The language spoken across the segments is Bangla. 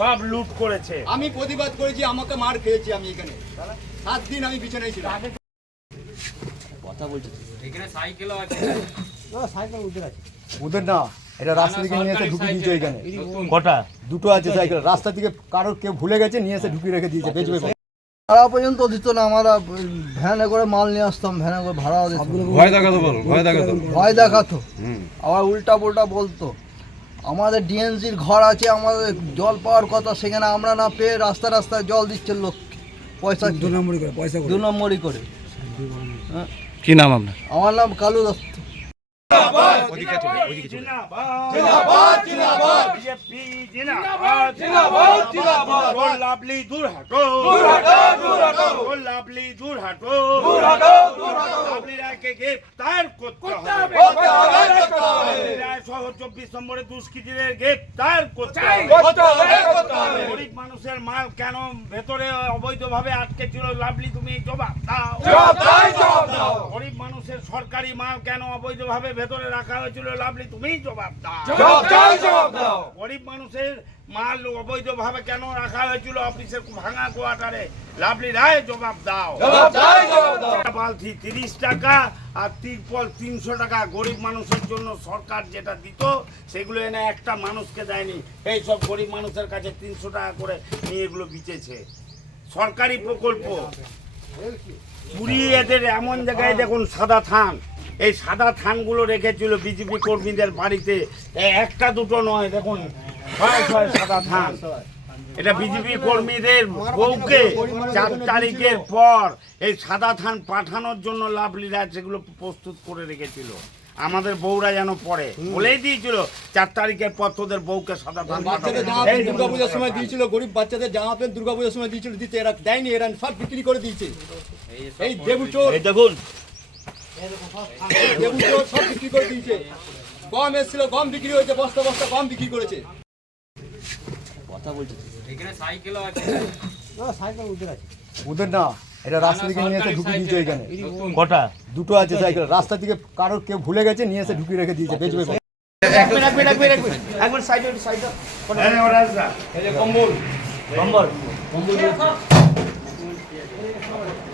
সব লুট করেছে। আমি প্রতিবাদ করেছি, আমাকে মার খেয়েছি। আমি এখানে 7 দিন আমি বিছানায় ছিলাম। কথা বলছি এখানে সাইকেলও আছে। না সাইকেল উঠে আছে। উঠে না, এটা রাস্তা থেকে নিয়ে এসে ঢুকিয়ে দিয়েছে এখানে। কটা? দুটো আছে সাইকেল। রাস্তা থেকে কারোর কেউ ভুলে গেছে, নিয়ে এসে ঢুকিয়ে রেখে দিয়েছে। বেচবে ভাড়া পর্যন্ত দিত না। আমরা ভ্যানে করে মাল নিয়ে আসতাম, ভ্যানে করে ভাড়া দিত। ভয় দেখাতো, বল ভয় দেখাতো, ভয় দেখাতো। আবার উল্টা পোল্টা বলতো। আমাদের ডিএনসির ঘর আছে, আমাদের জল পাওয়ার কথা, সেখানে আমরা না পেয়ে রাস্তা রাস্তায় জল দিচ্ছে লোক পয়সা 2 নম্বরই করে। কি নাম আপনার? আমার নাম কালু দত্ত। দুষ্কৃতীদের গ্রেপ্তার করতে হবে। গরিব মানুষের মাল কেন ভেতরে অবৈধভাবে আটকে ছিল, লাভলি তুমি জবাব দাও। গরিব মানুষের সরকারি মাল কেন অবৈধভাবে ভেতরে রাখা হয়েছিল, লাভলি তুমি জবাব দাও। গরিব মানুষের মাল অবৈধভাবে কেন রাখা হয়েছিল অফিসের ভাঙা কোয়ার্টারে, লাভলি রায় জবাব দাও। বালতি 30 টাকা আর তিরপল 300 টাকা গরিব মানুষের জন্য সরকার যেটা দিত সেগুলো এনে একটা মানুষকে দেয়নি। এই সব গরিব মানুষের কাছে 300 টাকা করে নিয়ে এগুলো বিচেছে। সরকারি প্রকল্প পুড়িয়ে এদের এমন জায়গায় দেখুন সাদা থান, এই সাদা থানগুলো রেখেছিল বিজেপি কর্মীদের বাড়িতে। একটা দুটো নয়, দেখুন সাদা থান। এটা বিজেপি কর্মীদের বউকে 4 তারিখের পর এই সাদা থান পাঠানোর জন্য লাভলিরা সেগুলো প্রস্তুত করে রেখেছিল। আমাদের বউরা যেন পরে বলেই দিয়েছিল 4 তারিখের পর তোদের বউকে সাদা থান দুর্গাপূজার সময় দিয়েছিল। গরিব বাচ্চাদের জামা প্যান্ট দুর্গাপূজার সময় দিয়েছিল, দিতে এরা দেয়নি। এরা সব বিক্রি করে দিয়েছে। এই দেবুচোর, দেখুন দেবুচোর সব বিক্রি করে দিয়েছে। গম এসেছিল, গম বিক্রি হয়েছে, বস্তা বস্তা গম বিক্রি করেছে। কথা বলছি এখানে সাইকেলও আছে। না সাইকেল উঠে আছে। উঠে না, এটা রাস্তা থেকে নিয়ে এসে ঢুকিয়ে দিয়েছে এখানে। কটা? দুটো আছে সাইকেল। রাস্তা থেকে কারোর কেউ ভুলে গেছে, নিয়ে এসে ঢুকিয়ে রেখে দিয়েছে। বেচবে একবার সাইডে সাইডে এই যে কম্বল কম্বল কম্বল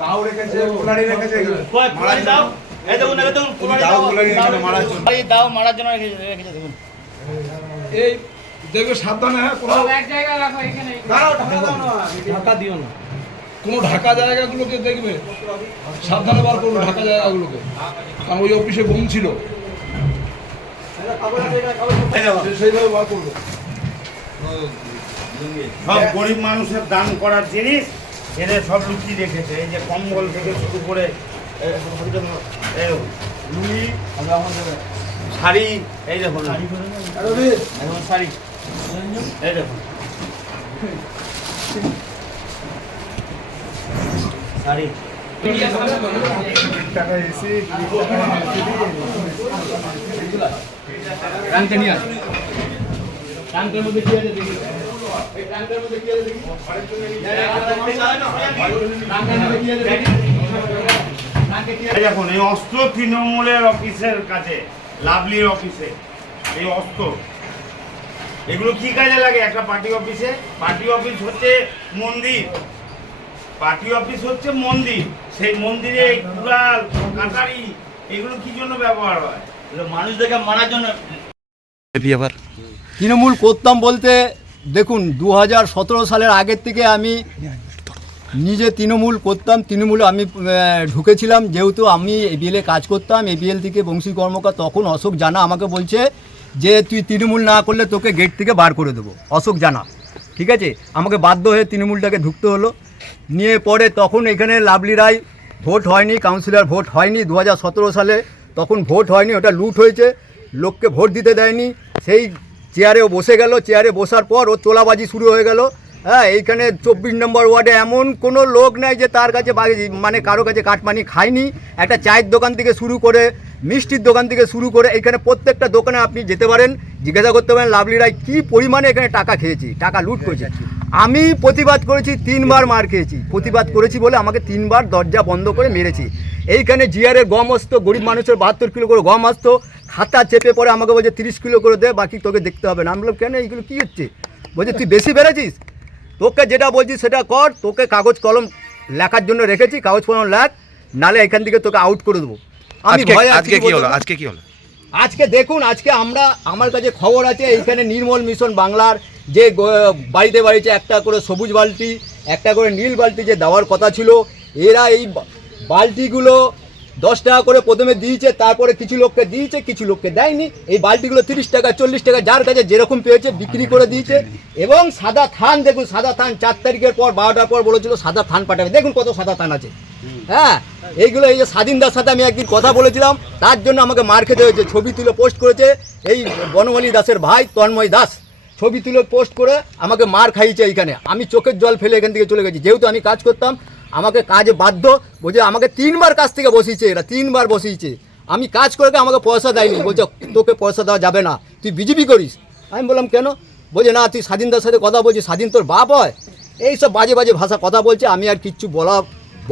তাও রেখেছে, কুলারি রেখেছে। কয় কুলারি দাও, এই দেখুন এই দেখুন কুলারি দাও, কুলারি এখানে মারার জন্য, কুলারি দাও মারার জন্য রেখেছে দেখুন। এই দেখবে সাবধানে, হ্যাঁ কোনো এক জায়গায় রাখো, এখানে ঢাকা দিও না। কোনো ঢাকা জায়গাগুলোকে দেখবে সাবধানে বার করবে, ঢাকা জায়গাগুলোকে, কারণ ওই অফিসে বোম ছিল, সেইভাবে বার করবে। সব গরিব মানুষের দান করার জিনিস এদের সব লুকিয়ে রেখেছে। এই যে কম্বল থেকে শুরু করে লুঙ্গি, শাড়ি, এই দেখুন শাড়ি, এই দেখুন শাড়ি। ট্যাঙ্কে নিয়ে আসো, ট্যাঙ্কের মধ্যে কি আছে দেখি, এই ট্যাঙ্কের মধ্যে কি আছে দেখি, দেখুন এই অস্ত্র তৃণমূলের অফিসের কাছে, লাভলির অফিসে এই অস্ত্র, এগুলো কি কাজে লাগে একটা পার্টি অফিসে? পার্টি অফিস হচ্ছে মন্দির, পার্টি অফিস হচ্ছে মন্দির। সেই মন্দিরে এই কুড়াল কাটারি এগুলো কি জন্য ব্যবহার হয়? এগুলো মানুষদেরকে মারার জন্য। তৃণমূল করতাম বলতে দেখুন 2017 সালের আগের থেকে আমি নিজে তৃণমূল করতাম। তৃণমূলে আমি ঢুকেছিলাম, যেহেতু আমি এবিএলে কাজ করতাম। এবিএল থেকে বংশী কর্মকার, তখন অশোক জানা আমাকে বলছে যে তুই তৃণমূল না করলে তোকে গেট থেকে বার করে দেবো, অশোক জানা। ঠিক আছে, আমাকে বাধ্য হয়ে তৃণমূলটাকে ঢুকতে হলো। নিয়ে পরে তখন এখানে লাভলি রায় ভোট হয়নি, কাউন্সিলর ভোট হয়নি 2017 সালে, তখন ভোট হয়নি, ওটা লুট হয়েছে, লোককে ভোট দিতে দেয়নি। সেই চেয়ারেও বসে গেল, চেয়ারে বসার পর ওর তোলাবাজি শুরু হয়ে গেল। হ্যাঁ, এইখানে 24 নম্বর ওয়ার্ডে এমন কোনো লোক নেই যে তার কাছে মানে কারো কাছে কাটমানি খায়নি। একটা চায়ের দোকান থেকে শুরু করে, মিষ্টির দোকান থেকে শুরু করে, এখানে প্রত্যেকটা দোকানে আপনি যেতে পারেন, জিজ্ঞাসা করতে পারেন লাভলি রায় কী পরিমাণে এখানে টাকা খেয়েছি, টাকা লুট করেছে। আমি প্রতিবাদ করেছি, 3 বার মার খেয়েছি। প্রতিবাদ করেছি বলে আমাকে 3 বার দরজা বন্ধ করে মেরেছি। এইখানে জিআরের গম আসতো, গরিব মানুষের 72 কিলো করে গম আসতো, খাতা চেপে পরে আমাকে বলছে 30 কিলো করে দে, বাকি তোকে দেখতে হবে না। আমি বললাম কেন, এইগুলো কী হচ্ছে? বলছে তুই বেশি বেড়েছিস, তোকে যেটা বলছিস সেটা কর, তোকে কাগজ কলম লেখার জন্য রেখেছি, কাগজ কলম লেখ, নালে এখান থেকে তোকে আউট করে দেবো। আমি ভয়ে আজকে কি হলো? আজকে কি হলো? আজকে দেখুন, আজকে আমার কাছে খবর আছে এইখানে নির্মল মিশন বাংলার যে বাড়িতে বাড়িতে একটা করে সবুজ বালতি, একটা করে নীল বালতি যে দেওয়ার কথা ছিল, এরা এই বালতিগুলো 10 টাকা করে প্রথমে দিয়েছে, তারপরে কিছু লোককে দিয়েছে, কিছু লোককে দেয়নি। এই বালতিগুলো 30 টাকা 40 টাকা যার কাছে যেরকম পেয়েছে বিক্রি করে দিয়েছে। এবং সাদা থান দেখুন, সাদা থান 4 তারিখের পর 12টার পর বলেছিল সাদা থান পাঠাবে, দেখুন কত সাদা থান আছে। হ্যাঁ, এইগুলো এই যে স্বাধীনদার সাথে আমি একদিন কথা বলেছিলাম, তার জন্য আমাকে মার খেতে হয়েছে। ছবি তুলে পোস্ট করেছে এই বনমালী দাসের ভাই তন্ময় দাস, ছবি তুলে পোস্ট করে আমাকে মার খাইয়েছে এইখানে। আমি চোখের জল ফেলে এখান থেকে চলে গেছি, যেহেতু আমি কাজ করতাম, আমাকে কাজে বাধ্য। বলছে আমাকে 3বার কাজ থেকে বসিয়েছে, এরা 3বার বসিয়েছে। আমি কাজ করে আমাকে পয়সা দেয়নি, বলছে তোকে পয়সা দেওয়া যাবে না, তুই বিজেপি করিস। আমি বললাম কেন? বলছে না, তুই স্বাধীনদার সাথে কথা বলছিস, স্বাধীন তোর বাপ হয়। এইসব বাজে বাজে ভাষা কথা বলছে। আমি আর কিচ্ছু বলা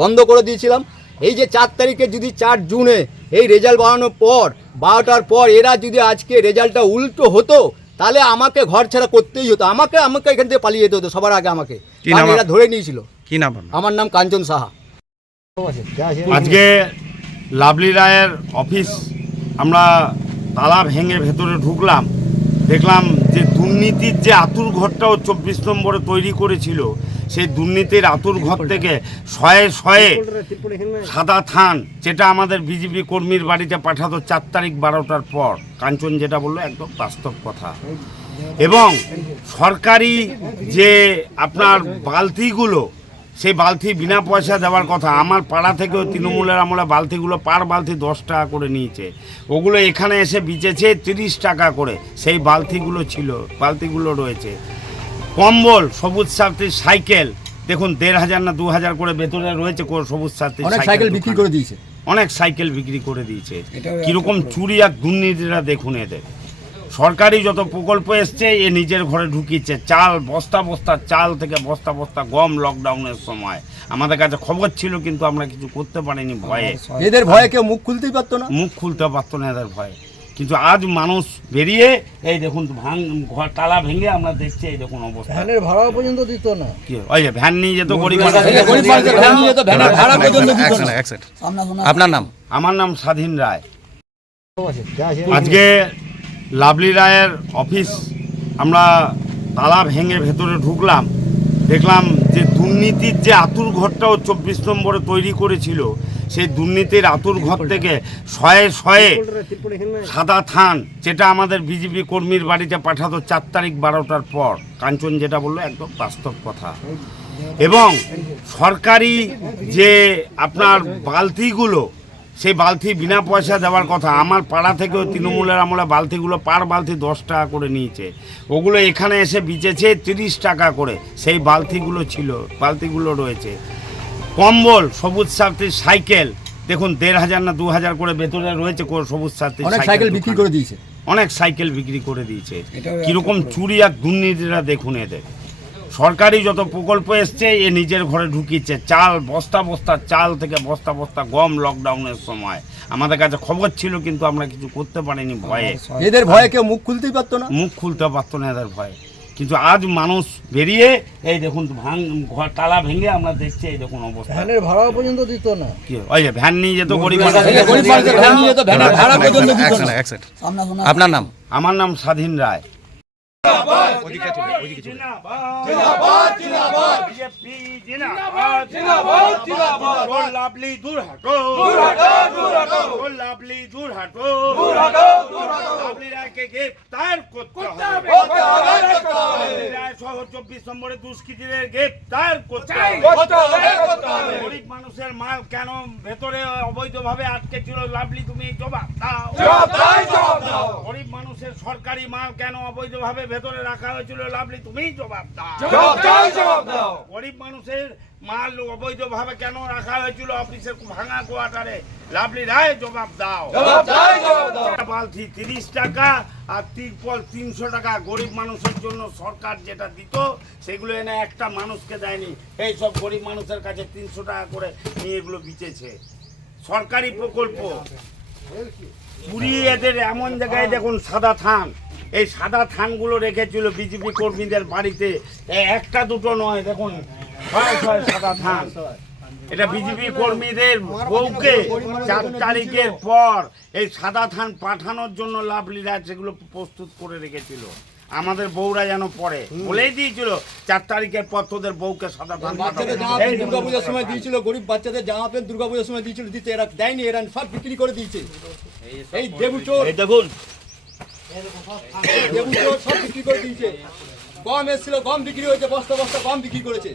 বন্ধ করে দিয়েছিলাম। এই যে 4 তারিখে যদি 4 জুনে এই রেজাল্ট বাড়ানোর পর 12টার পর এরা যদি আজকে রেজাল্টটা উল্টো হতো, তাহলে আমাকে ঘর ছাড়া করতেই হতো, আমাকে এখান থেকে পালিয়ে যেতে হতো সবার আগে আমাকে, কারণ এরা ধরে নিয়েছিল। কি নাম? আমার নাম কাঞ্চন সাহা। আজকে লাভলি রায়ের অফিস আমরা তালা ভেঙে ভেতরে ঢুকলাম, দেখলাম যে দুর্নীতির যে আতুর ঘরটাও 24 নম্বরে তৈরি করেছিল, সেই দুর্নীতির আতুর ঘর থেকে শয়ে শয়ে সাদা থান, যেটা আমাদের বিজেপি কর্মীর বাড়িতে পাঠাতো 4 তারিখ 12টার পর। কাঞ্চন যেটা বললো একদম বাস্তব কথা। এবং সরকারি যে আপনার বালতিগুলো, সেই বালতি বিনা পয়সা দেওয়ার কথা। আমার পাড়া থেকেও তৃণমূলের আমলে বালতিগুলো পার বালতি 10 টাকা করে নিয়েছে, ওগুলো এখানে এসে বিচেছে 30 টাকা করে। সেই বালতিগুলো রয়েছে। কম্বল, সবুজ সাথী সাইকেল, দেখুন 1500 না 2000 করে ভেতরে রয়েছে সবুজ সাথী সাইকেল বিক্রি করে দিয়েছে, অনেক সাইকেল বিক্রি করে দিয়েছে। কিরকম চুরি আর দুর্নীতিরা দেখুন এদের। সরকারি যত প্রকল্প এসছে এ নিজের ঘরে ঢুকিয়েছে। চাল বস্তা বস্তা চাল থেকে বস্তা বস্তা গম লকডাউনের সময় আমাদের কাছে খবর ছিল, কিন্তু আমরা কিছু করতে পারিনি ভয়ে। এদের ভয়ে কেউ মুখ খুলতেই পারতো না, মুখ খুলতে পারতো না এদের ভয়ে। কিন্তু আজ মানুষ বেরিয়ে এই দেখুন ঘর তালা ভেঙে আমরা দেখছি, এই দেখুন অবস্থা। ভ্যানের ভাড়া পর্যন্ত দিত না। কি ওই যে ভ্যান নিয়ে যেত গরিব আপনার নাম? আমার নাম স্বাধীন রায়। আজকে লাভলি রায়ের অফিস আমরা তালা ভেঙে ভেতরে ঢুকলাম, দেখলাম যে দুর্নীতির যে আতুর ঘরটাও 24 নম্বরে তৈরি করেছিল, সেই দুর্নীতির আতুর ঘর থেকে শয়ে শয়ে সাদা থান, যেটা আমাদের বিজেপি কর্মীর বাড়িতে পাঠাতো 4 তারিখ 12টার পর। কাঞ্চন যেটা বললো একদম বাস্তব কথা। এবং সরকারি যে আপনার বালতিগুলো, সেই বালতি বিনা পয়সা দেওয়ার কথা। আমার পাড়া থেকেও তৃণমূলের আমলে বালতিগুলো পার বালতি 10 টাকা করে নিয়েছে, ওগুলো এখানে এসে বিচেছে 30 টাকা করে। সেই বালতিগুলো রয়েছে। কম্বল, সবুজ সাথী সাইকেল, দেখুন 1500 না 2000 করে ভেতরে রয়েছে সবুজ সাথী সাইকেল বিক্রি করে দিয়েছে, অনেক সাইকেল বিক্রি করে দিয়েছে। কিরকম চুরি আর দুর্নীতিরা দেখুন এদের। সরকারি যত প্রকল্প এসছে এ নিজের ঘরে ঢুকিয়েছে। চাল বস্তা বস্তা চাল থেকে বস্তা বস্তা গম লকডাউনের সময় আমাদের কাছে খবর ছিল, কিন্তু আমরা কিছু করতে পারিনি ভয়ে। এদের ভয়ে কেউ মুখ খুলতেই পারতো না, মুখ খুলতে পারতো না এদের ভয়ে। কিন্তু আজ মানুষ বেরিয়ে এই দেখুন ঘর তালা ভেঙে আমরা দেখছি, এই দেখুন অবস্থা। ভ্যানের ভাড়া পর্যন্ত দিত না। কি ওই যে ভ্যান নিয়ে যেত গরিব আপনার নাম? আমার নাম স্বাধীন রায়। গ্রেপ্তার করতে হবে, 24 নম্বরে দুষ্কৃতীদের গ্রেপ্তার করতে হবে। গরিব মানুষের মাল কেন ভেতরে অবৈধভাবে আটকে ছিল, লাভলি তুমি জবাব দাও। গরিব মানুষের সরকারি মাল কেন অবৈধভাবে ভেতরে রাখা হয়েছিল, লাভলি তুমি জবাব দাও। গরিব মানুষের মাল অবৈধভাবে কেন রাখা হয়েছিল অফিসের ভাঙা কোয়ার্টারে, লাভলি রায় জবাব দাও। বালতি 30 টাকা আর তিরপল 300 টাকা। গরিব মানুষের জন্য সরকার যেটা দিত সেগুলো এনে একটা মানুষকে দেয়নি। এই সব গরিব মানুষের কাছে 300 টাকা করে নিয়ে এগুলো বিচেছে। সরকারি প্রকল্প পুড়িয়ে এদের এমন জায়গায় দেখুন সাদা থান, এই সাদা থানগুলো রেখেছিল বিজেপি কর্মীদের বাড়িতে, একটা দুটো নয়, দেখুন ছয় ছয় সাদা থান। এটা বিজেপি কর্মীদের বউকে 4 তারিখের পর এই সাদা থান পাঠানোর জন্য লাভলিরা সেগুলো প্রস্তুত করে রেখেছিল, আমাদের বউরা যেন পড়ে, বলেই দিয়েছিল 4 তারিখের পর তোদের বউকে সাদা থান বাচ্চাদের জামা প্যান্ট দুর্গাপূজার সময় দিয়েছিল, গরিব বাচ্চাদের জামা প্যান্ট দুর্গাপূজার সময় দিয়েছিল, দিতে এরা দেয়নি, এরা সব বিক্রি করে দিয়েছে। এই দেবু চোর, দেখুন দেবু চোর সব বিক্রি করে দিয়েছে। গম এসেছিল, গম বিক্রি হয়েছে, বস্তা বস্তা গম বিক্রি করেছে।